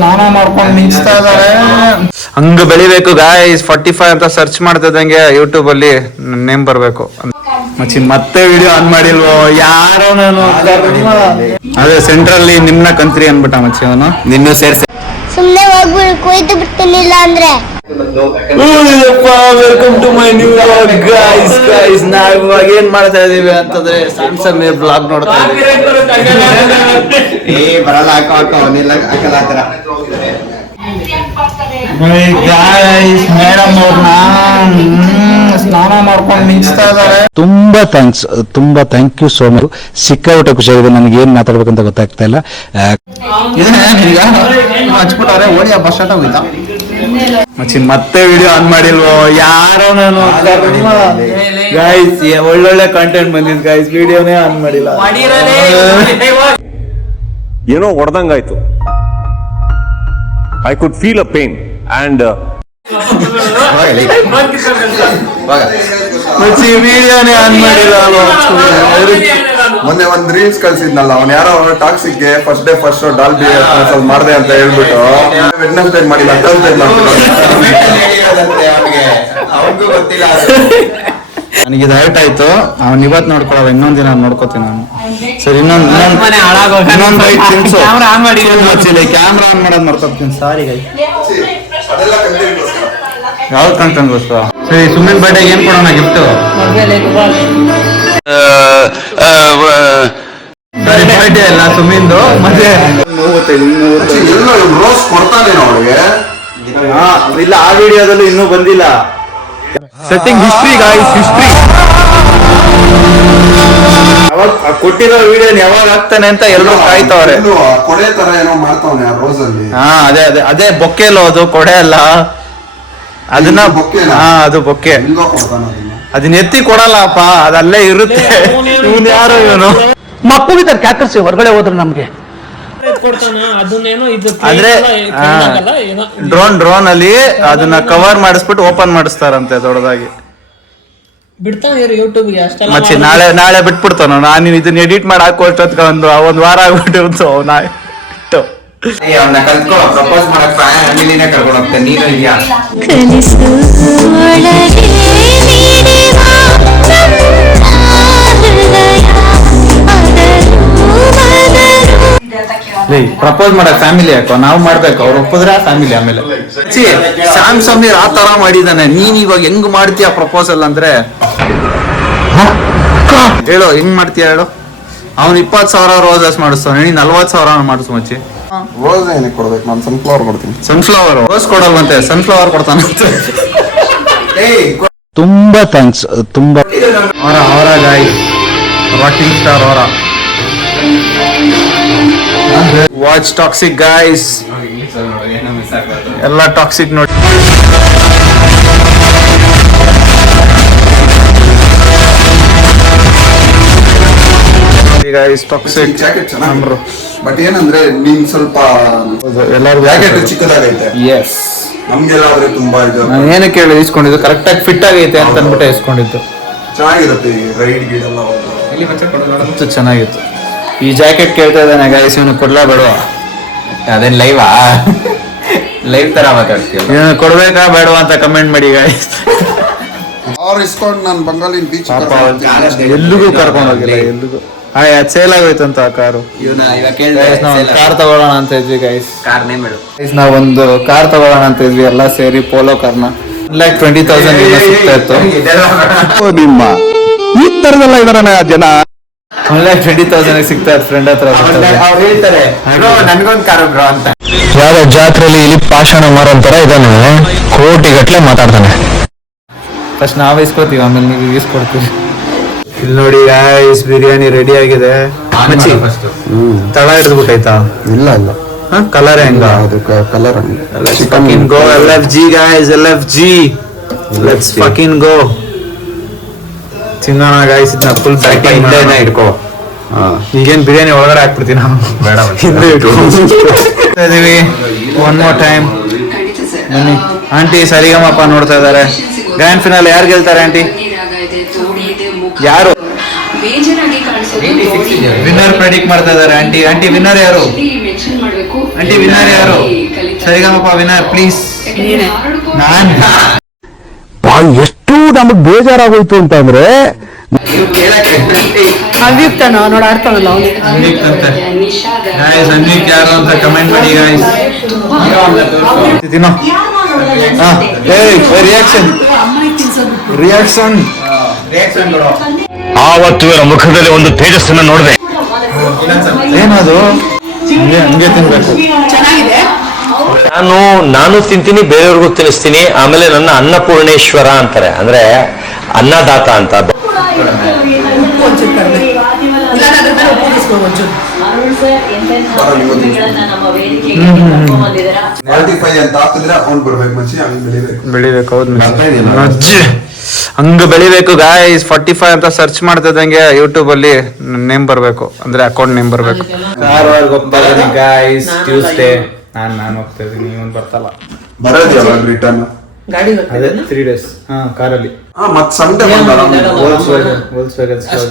ಸ್ನಾನ ಮಾಡ್ಕೊಂಡು ಮಿಂಚ್ತಾ ಇದಾರೆ. ಹಂಗ ಬೆಳಿಬೇಕು ಗಾಯ್ಸ್. 45 ಅಂತ ಸರ್ಚ್ ಮಾಡ್ತಿದ್ದಂಗೆ ಯೂಟ್ಯೂಬ್ ಅಲ್ಲಿ ನೇಮ್ ಬರ್ಬೇಕು. ಮಚ್ಚಿ ಮತ್ತೆ ವಿಡಿಯೋ ಆನ್ ಮಾಡಿಲ್ವೋ ಯಾರೋ ನಾನು. ಅದೇ ಸೆಂಟ್ರಲ್ಲಿ ನಿಮ್ನ ಕಂತ್ರಿ ಅನ್ಬಿಟ್ಟ ಮಚ್ಚಿ ಅವನು. ನಿನ್ನೂ ಸೇರ್ಸಿ ಸುಮ್ಮನೆ ಹೋಗ್ಬಿಡು, ಕೊಯ್ದು ಬಿಡ್ತೀನಿಲ್ಲ ಅಂದ್ರೆ. Welcome to my new vlog guys. ನಾವು ಇವಾಗ ಏನ್ ಮಾಡ್ತಾ ಇದೀವಿ ಅಂತಂದ್ರೆ ಸ್ಯಾಮ್ಸಂಗ್ ಬ್ಲಾಗ್ ನೋಡ್ತಾ ಇದೀವಿ. ಬರಲ್ಲ ಹಾಕಲ್ಲ ಮೇಡಮ್ ಅವ್ರನ್ನ ಸ್ನಾನ ಮಾಡ್ಕೊಂಡು ಮಿಂಚ್ತಾ ಇದಾರೆ. ತುಂಬಾ ಥ್ಯಾಂಕ್ಸ್, ತುಂಬಾ ಥ್ಯಾಂಕ್ ಯು ಸೋ ಮಚ್. ಸಿಕ್ಕಾಬಿಟ್ಟೆ ಖುಷಿಯಾಗಿದೆ. ನನಗೆ ಏನ್ ಮಾತಾಡ್ಬೇಕಂತ ಗೊತ್ತಾಗ್ತಾ ಇಲ್ಲ. ಹಚ್ಬಿಟ್ಟವ್ರೆ ಓಡಿ ಬಸ್ ಸ್ಟಾರ್ಟ್ ಹೋಗಿದ್ದ. ಮಚ್ಚಿ ಮತ್ತೆ ವಿಡಿಯೋ ಆನ್ ಮಾಡಿಲ್ವೋ ಯಾರೋ ನಾನು. ಗೈಸ್ ಒಳ್ಳೊಳ್ಳೆ ಕಂಟೆಂಟ್ ಬಂದಿದ್ ಗೈಸ್, ವಿಡಿಯೋನೇ ಆನ್ ಮಾಡಿಲ್ಲ. ಏನೋ ಹೊಡೆದಂಗಾಯ್ತು. I could feel a pain and ಮಚ್ಚಿ ವಿಡಿಯೋನೇ ಆನ್ ಮಾಡಿಲ್ಲ. ಮೊನ್ನೆ ಒಂದ್ ರೀಲ್ಸ್ ಕಳ್ಸಿದ್ನಲ್ಲ, ಅವ್ನು ಯಾರೋ ಟಾಕ್ಸಿಕ್ಗೆ first day first show Dolby ಮಾಡಿದೆ ಅಂತ ಹೇಳ್ಬಿಟ್ಟು ವೆಡ್ನೆಸ್ಡೇ ಮಾಡಿಲ್ಲ, ಥರ್ಸ್ಡೇ ಅವನಿಗೂ ಗೊತ್ತಿಲ್ಲ. ನನಗೆ ಇದು ಹರ್ಟ್ ಆಯ್ತು. ಅವ್ನು ಇವತ್ತು ನೋಡ್ಕೊಳವ, ಇನ್ನೊಂದ್ ದಿನ ನೋಡ್ಕೋತೀನಿ ನಾನು. ಸರಿ ಇನ್ನೊಂದ್ ಬೈಟ್ ತಿನ್ಸು. ಕ್ಯಾಮ್ರಾ ಆನ್ ಮಾಡೋದು ಮರ್ತೋಗ್ತೀನಿ. ಸಾರಿ ಗೈ. ಯಾವ್ದು ಕಂಟೆಂಟ್ ಗೊತ್ತು? ಸರಿ ಸುಮ್ಮಿನ್ ಬರ್ಡೇ ಏನ್ ಕೊಡೋಣ ಗಿಫ್ಟ್? ಬರ್ಡೇ ಅಲ್ಲ ಸುಮ್ಮಿಂದು. ಮತ್ತೆ ರೋಸ್ ಕೊಡ್ತಾನೇನೋ ಅವ್ರಿಗೆ. ಇಲ್ಲ, ಆ ವಿಡಿಯೋದಲ್ಲೂ ಇನ್ನೂ ಬಂದಿಲ್ಲ. Setting history guys, history. ಅವಾಗ ಕೊಟ್ಟಿರೋ ವಿಡಿಯೋ ಯಾವಾಗ ಆಗ್ತಾನೆ ಅಂತ ಎಲ್ಲರೂ ಕಾಯ್ತವ್ರೆ. ಕೊಡೆ ತರ ಏನೋ ಮಾಡ್ತಾವನೆ ಆ ರೋಸ್ ಅಲ್ಲಿ. ಅದೇ ಅದೇ ಅದೇ ಬೊಕ್ಕೆಲೋ, ಅದು ಕೊಡೆ ಅಲ್ಲ. ಅದನ್ನ ಅದು ಬೊಕ್ಕೆ. ಅದನ್ನ ಎತ್ತಿ ಕೊಡಲ್ಲಪ್ಪ, ಅದಲ್ಲೇ ಇರುತ್ತೆ. ಇವನ್ ಯಾರು ಇವನು? ಮಕ್ಕಳು ಬಿದ್ದಾರೆ ಕ್ಯಾಕರ್ಸಿ ಹೊರಗಡೆ ಹೋದ್ರೆ ನಮ್ಗೆ. ಅಂದ್ರೆ ಡ್ರೋನ್ ಅಲ್ಲಿ ಅದನ್ನ ಕವರ್ ಮಾಡಿಸ್ಬಿಟ್ಟು ಓಪನ್ ಮಾಡಿಸ್ತಾರಂತೆ ದೊಡ್ಡದಾಗಿ. ಮತ್ತೆ ನಾಳೆ ಬಿಟ್ಬಿಡ್ತಾನ. ನಾನು ಇದನ್ನ ಎಡಿಟ್ ಮಾಡಿ ಹಾಕೋಷ್ಟೊತ್ಕ ಒಂದ್ ವಾರ ಆಗ್ಬಿಟ್ಟಿರ್ತು. ಅವನ್ನ ಕಲ್ತ್ಕೊಳ್ಳೋ, ಪ್ರಪೋಸ್ ಮಾಡಕ್ ಫ್ಯಾಮಿಲಿನೇ ಕರ್ಕೊಂಡು ಹೋಗ್ತೇನೆ. ನೀನು ಇದೆಯಾ? ಪ್ರಪೋಸ್ ಮಾಡಕ್ ಫ್ಯಾಮಿಲಿ ಯಾಕೋ, ನಾವು ಮಾಡ್ಬೇಕು. ಅವ್ರು ಒಪ್ಪಿದ್ರೆ ಫ್ಯಾಮಿಲಿ. ಆಮೇಲೆ ಶ್ಯಾಮ್ ಸಮೀರ್ ಆ ತರ ಮಾಡಿದಾನೆ. ನೀನ್ ಇವಾಗ ಹೆಂಗ್ ಮಾಡ್ತೀಯ ಪ್ರಪೋಸಲ್ ಅಂದ್ರೆ? ಹೇಳು ಹೆಂಗ್ ಮಾಡ್ತೀಯ ಹೇಳು. ಅವ್ನು 20,000 ರೋಸಸ್ ಮಾಡಿಸ್ತಾನೆ, ನೀನ್ 40,000 ಮಾಡಿಸು ಮಚ್ಚಿ. ರೋಸ್ ಏನಕ್ಕೆ ಕೊಡ್ಬೇಕು? ನಾನು ಸನ್ಫ್ಲವರ್ ಕೊಡ್ತೀನಿ. ಸನ್ಫ್ಲವರ್ ರೋಸ್ ಕೊಡಲ್ವಂತೆ, ಸನ್ಫ್ಲವರ್ ಕೊಡ್ತಾನಂತೆ. ತುಂಬಾ ಥ್ಯಾಂಕ್ಸ್, ತುಂಬಾ. ಅವರ ಗಾಯ್ಸ್, ರಾಕಿಂಗ್ ಸ್ಟಾರ್ ಅವರ. ವಾಚ್ ಟಾಕ್ಸಿಕ್ ಗಾಯ್ಸ್, ಎಲ್ಲ ಟಾಕ್ಸಿಕ್ ನೋಡಿ. ಗೈಸ್ ಟಾಕ್ಸಿಕ್ ಜಾಕೆಟ್ ಚೆನ್ನಾಗಿ, ಬಟ್ ಏನಂದ್ರೆ ನೀನ್ ಸ್ವಲ್ಪ ಎಲ್ಲರೂ ಜಾಕೆಟ್ ಚಿಕ್ಕದಾಗೈತೆ. ಎಸ್, ನಮ್ಗೆಲ್ಲ ಆದ್ರೆ ತುಂಬಾ ಇದು. ನಾನು ಏನಕ್ಕೆ ಕೇಳಿ ಇಸ್ಕೊಂಡಿದ್ದು, ಕರೆಕ್ಟ್ ಆಗಿ ಫಿಟ್ ಆಗೈತೆ ಅಂತ ಅಂದ್ಬಿಟ್ಟೆ ಇಸ್ಕೊಂಡಿದ್ದು. ಚೆನ್ನಾಗಿರುತ್ತೆ ರೈಡ್ ಗೀಡೆಲ್ಲ. ಚೆನ್ನಾಗಿತ್ತು. ಈ ಜಾಕೆಟ್ ಕೇಳ್ತಾ ಇದ್ದಾನೆ ಗೈಸ್, ಇವನು ಕೊಡ್ಲಾ ಬೇಡವಾ? ಅದೇನ್ ಲೈವಾ? ಲೈವ್ ತರ ಮಾತಾಡ್ತೀವಿ. ಇವನು ಕೊಡ್ಬೇಕಾ ಬೇಡವಾ ಅಂತ ಕಮೆಂಟ್ ಮಾಡಿ ಗೈಸ್. ಅವ್ರು ಇಸ್ಕೊಂಡು ನಾನು ಬಂಗಾಲಿ ಬೀಚ್ ಎಲ್ಲಿಗೂ ಕರ್ಕೊಂಡು ಹೋಗಿಲ್ಲ, ಎಲ್ಲಿಗೂ. ಸೇಲ್ ಆಗೋಯ್ತು ಅಂತ ಆ ಕಾರು. ಕಾರ್ ತಗೊಳ್ಳೋಣ ಅಂತ ಇದ್ವಿ ಗೈಸ್. ಕಾರ್ ನೇಮ್ ಹೇಳು. ನಾವೊಂದು ಕಾರ್ ತಗೊಳ್ಳೋಣ ಅಂತ ಇದ್ವಿ ಎಲ್ಲ ಸೇರಿ, ಪೋಲೋ ಕಾರ್ನ. 1,20,000 ಸಿಗ್ತಾ ಇತ್ತು. ನಿಮ್ಮ ಈ ತರದೆಲ್ಲ ಇದಾರೆ ಜನ. 1,20,000 ಸಿಗ್ತಾ ಇತ್ತು ಫ್ರೆಂಡ್ ಹತ್ರ. ಅವ್ರು ಹೇಳ್ತಾರೆ ನನ್ಗೊಂದ್ ಕಾರು ಬ್ರೋ ಅಂತ. ಯಾವ್ದೋ ಜಾತ್ರೆಯಲ್ಲಿ ಇಲ್ಲಿ ಪಾಷಾಣ ಮಾರೋಂತರ ಇದಾನೆ, ಕೋಟಿಗಟ್ಲೆ ಮಾತಾಡ್ತಾನೆ. ಫಸ್ಟ್ ನಾವ್ ಇಸ್ಕೊತೀವಿ, ಆಮೇಲೆ ನೀವು ಇಸ್ಕೊಡ್ತೀವಿ. ಇಲ್ಲಿ ನೋಡಿ ಗೈಸ್, ಬಿರಿಯಾನಿ ರೆಡಿ ಆಗಿದೆ. ಮಚ್ಚಿ ತಳ ಹಿಡಿದ್ಬಿಟ್ಟೈತಾ? ಇಲ್ಲ ಇಲ್ಲ, ಕಲರ್ ಹೆಂಗ? Colour fucking go LFG guys, LFG. Let's fucking go. ತಿನ್ನೋಣ ಗೈಸ್. ಇದನ್ನ ಫುಲ್ ಪ್ಯಾಕಿಂಗ್ ಮಾಡಿ ಇಟ್ಕೋ. ಈಗೇನ್ ಬಿರಿಯಾನಿ ಒಳಗಡೆ ಹಾಕ್ಬಿಡ್ತೀವಿ ನಾವು, ಬೇಡ ಹಿಂದೆ ಇಟ್ಕೊಂಡಿದೀವಿ. ಒನ್ ಮೋರ್ ಟೈಮ್ ಬನ್ನಿ. ಆಂಟಿ ಸರಿಗಮಪ್ಪ ನೋಡ್ತಾ ಇದಾರೆ. ಗ್ರ್ಯಾಂಡ್ ಫಿನಾಲ್ ಯಾರು ಗೆಲ್ತಾರೆ ಆಂಟಿ? ಯಾರು ವಿನ್ನರ್ ಪ್ರೆಡಿಕ್ಟ್ ಮಾಡ್ತಾ ಇದಾರೆ ಆಂಟಿ? ಆಂಟಿ ವಿನ್ನರ್ ಯಾರು? ಆಂಟಿ ವಿನ್ನರ್ ಯಾರು? ಸರಿಗಮಪ ವಿನರ್ ಪ್ಲೀಸ್. ನಾನು ಎಷ್ಟು ನಮಗ್ ಬೇಜಾರಾಗೋಯ್ತು ಅಂತಂದ್ರೆ ಅವ್ಯುಕ್ತನ ನೋಡ ಆಡ್ತಾನಲ್ಲ ಅವನು. ಗಾಯ್ಸ್ ಅನ್ವಿಕ್ ಯಾರು ಅಂತ ಕಮೆಂಟ್ ಮಾಡಿ ಗಾಯ್ಸ್. ತಿನ್ನೋ. ರಿಯಾಕ್ಷನ್ ಆವತ್ತು ಇವರ ಮುಖದಲ್ಲಿ ಒಂದು ತೇಜಸ್ಸನ್ನು ನೋಡಿದೆ. ಏನದು? ಹಂಗೆ ತಿನ್ಬೇಕು. ಚೆನ್ನಾಗಿದೆ. ನಾನು ತಿಂತೀನಿ, ಬೇರೆಯವ್ರಿಗೂ ತಿನ್ನಿಸ್ತೀನಿ. ಆಮೇಲೆ ನನ್ನ ಅನ್ನಪೂರ್ಣೇಶ್ವರ ಅಂತಾರೆ, ಅಂದ್ರೆ ಅನ್ನದಾತ ಅಂತ. ಒಂಚೂರು ಕಡಿಮೆ. ಇಲ್ಲ ಅದ್ರ ಮೇಲೆ ಉಪ್ಪು ಇಸ್ಕೊಂಡು ಒಂಚೂರು. 45 ಅಂತ ಹಾಕಿದ್ರೆ ಅವ್ನು ಬರ್ಬೇಕು ಮಚ್ಚಿ, ಹಂಗೆ ಬೆಳಿಬೇಕು. ಬೆಳಿಬೇಕು. ಹೌದು ಹಂಗ ಬೆಳಿಬೇಕು ಗಾಯ್ಸ್. 45 ಅಂತ ಸರ್ಚ್ ಮಾಡ್ತಿದ್ದಂಗೆ ಯೂಟ್ಯೂಬ್ ಅಲ್ಲಿ ನೇಮ್ ಬರ್ಬೇಕು, ಅಂದ್ರೆ ಅಕೌಂಟ್ ನೇಮ್ ಬರ್ಬೇಕು. ಕಾರವಾರ್ಗೆ ಹೋಗ್ತಾ ಇದ್ದೀನಿ ಗಾಯ್ಸ್ ಟ್ಯೂಸ್ಡೇ. ನಾನು ಹೋಗ್ತಾ ಇದ್ದೀನಿ, ಇವನ್ ಬರ್ತಲ್ಲ. ಬರೋದು ಯಾವಾಗ ರಿಟರ್ನ್? ಗಾಡಿ ಅದೇ 3 days. ಕಾರಲ್ಲಿ. ಮತ್ ಸಂಡೆ ಅಷ್ಟು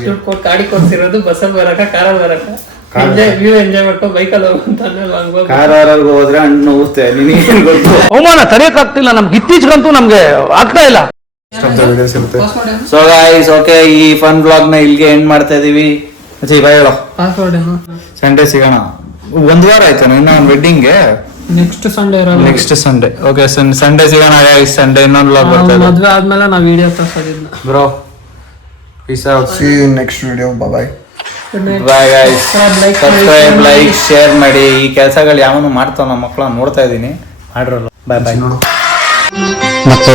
ದುಡ್ಡು ಗಾಡಿ ಕೊಡ್ತಿರೋದು ಬಸ್ಸಲ್ಲಿ ಬರಕ ಕಾರಲ್ಲಿ ಬರಕ. ಎಂಜಾಯ್ ಮಾಡ್ಕೊ ಬೈಕಲ್ಲಿ ಹೋಗಂತ. ಕಾರವಾರ್ಗೆ ಹೋದ್ರೆ ಹಣ್ಣು ಊಸ್ತೆ. ನಿನಗೇನು ಗೊತ್ತು? ಅವಮಾನ ತಡೆಯಕ್ಕಾಗ್ತಿಲ್ಲ ನಮ್ಗೆ, ಇತ್ತೀಚೆಗಂತೂ ನಮ್ಗೆ ಆಗ್ತಾ ಇಲ್ಲ. ಸೊ ಗೈಸ್ ಓಕೆ, ಈ ಫನ್ ಬ್ಲಾಗ್ ನ ಇಲ್ಲಿಗೆ ಎಂಡ್ ಮಾಡ್ತಾ ಇದೀವಿ. ಬಾಯ್ ಹೇಳೋ. ಸಂಡೇ ಸಿಗೋಣ. ಒಂದ್ ವಾರ ಆಯ್ತು ಇನ್ನ ಒಂದು ವೆಡ್ಡಿಂಗ್ಗೆ. Next Sunday next Sunday. Okay Sunday ಸಿಗೋಣ ಗೈಸ್. ಸಂಡೇ ಇನ್ನೊಂದು ಬ್ಲಾಗ್ ಬರ್ತಾ ಇದೆ. ಮದ್ವೆ ಆದ್ಮೇಲೆ ನಾವು ವಿಡಿಯೋ ತರ್ಸೋದಿಲ್ಲ bro. Peace out. See you in next video. Bye bye. Bye guys. Subscribe, like, share ಮಾಡಿ. ಈ ಕೆಲಸಗಳು ಯಾವನು ಮಾಡ್ತಾವ ನಮ್ಮ ಮಕ್ಕಳ ನೋಡ್ತಾ ಇದೀನಿ, ಮಾಡ್ರಲ್ಲ. ಬಾಯ್ ಬಾಯ್. ಮತ್ತೆ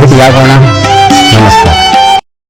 ಭೇಟಿಯಾಗೋಣ. ನಮಸ್ಕಾರ.